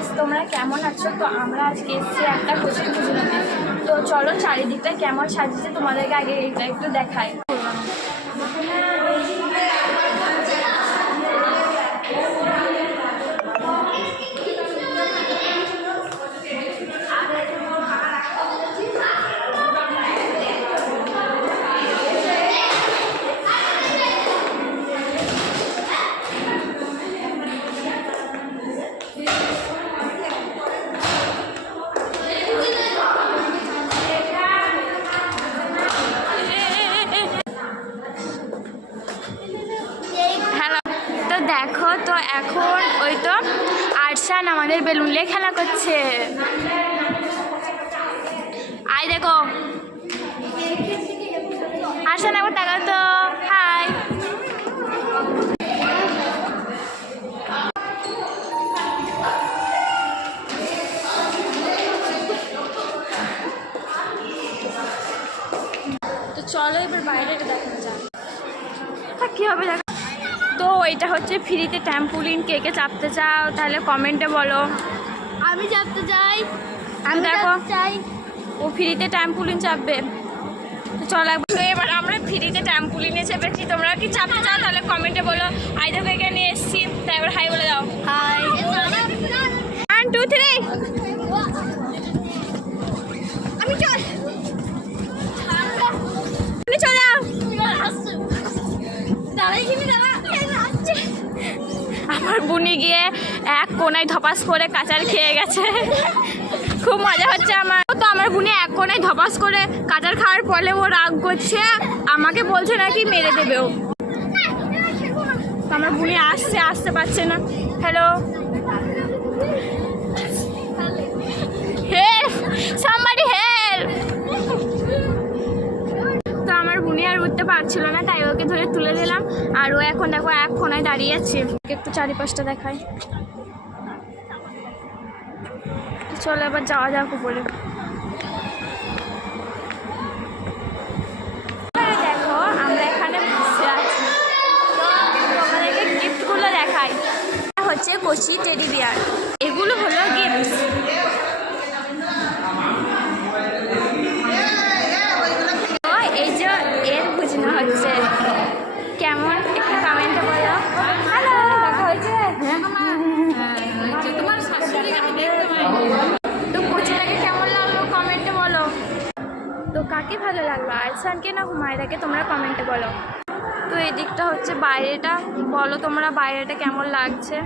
Guys, তোমরা কেমন আছো? তো আমরা আজকে এসেছি একটা কোচিং খুঁজতে। তো চলো চারিদিকটা কেমন সাজিয়েছে তোমাদেরকে আগে এটা একটু দেখাই। দেখো তো এখন ওই তো আরশান আমাদের বেলুন নিয়ে খেলা করছে। আই দেখো আরশান একবার তাকাও তো। হাই। তো চলো এবার বাইরে দেখানো যায় কি হবে। দেখো তো এটা হচ্ছে ফ্রিতে ট্যাম্পুলিন, কে কে চাপতে চাও তাহলে কমেন্টে বলো। আমি চাপতে চাই। আমি দেখো চাই ও ফ্রিতে ট্যাম্পুলিন চাপবে। তো চলো এবার আমরা ফ্রিতে ট্যাম্পুলিনে চেপেছি, তোমরা কি চাপতে চাও তাহলে কমেন্টে বলো। আই দেখো এখানে নিয়ে এসছি, তাই এবার হাই বলে দাও। হাই। 1 2 3 আমি চল চলে যাও। আমার বুনি গিয়ে এক কোনায় ধপাস করে কাচার খেয়ে গেছে। খুব মজা হচ্ছে আমার। তো আমার বুনি এক কোনায় ধপাস করে কাচার খাওয়ার পরে ও রাগ করছে, আমাকে বলছে নাকি মেরে দেবে ও। আমার বুনি আসতে পারছে না। Hello, help, somebody help. তো আমার বুনি আর উঠতে পারছিল না, তাই ওকে ধরে তুলে দিলাম। আর ও এখন দেখো এক কোনায় দাঁড়িয়ে আছে। একটু চারিপাশটা দেখাই। চলো এবার যাওয়া যাক উপরে। দেখো আমরা এখানে বসে আছি। তো তোমাদেরকে গিফটগুলো দেখাই। হচ্ছে কচি টেডি বিয়ার, এগুলো হলো গিফট। এই যে এর বুঝনো হচ্ছে কেমন, একটু কমেন্টে বলো। হ্যালো, দেখা হয়েছে। তো কচিটাকে কেমন লাগলো কমেন্টে বলো। তো কাকে ভালো লাগলো, আরশানকে না হুমায়রাকে, তোমরা কমেন্টে বলো। তো এই দিকটা হচ্ছে বাইরেটা, বলো তোমরা বাইরেটা কেমন লাগছে।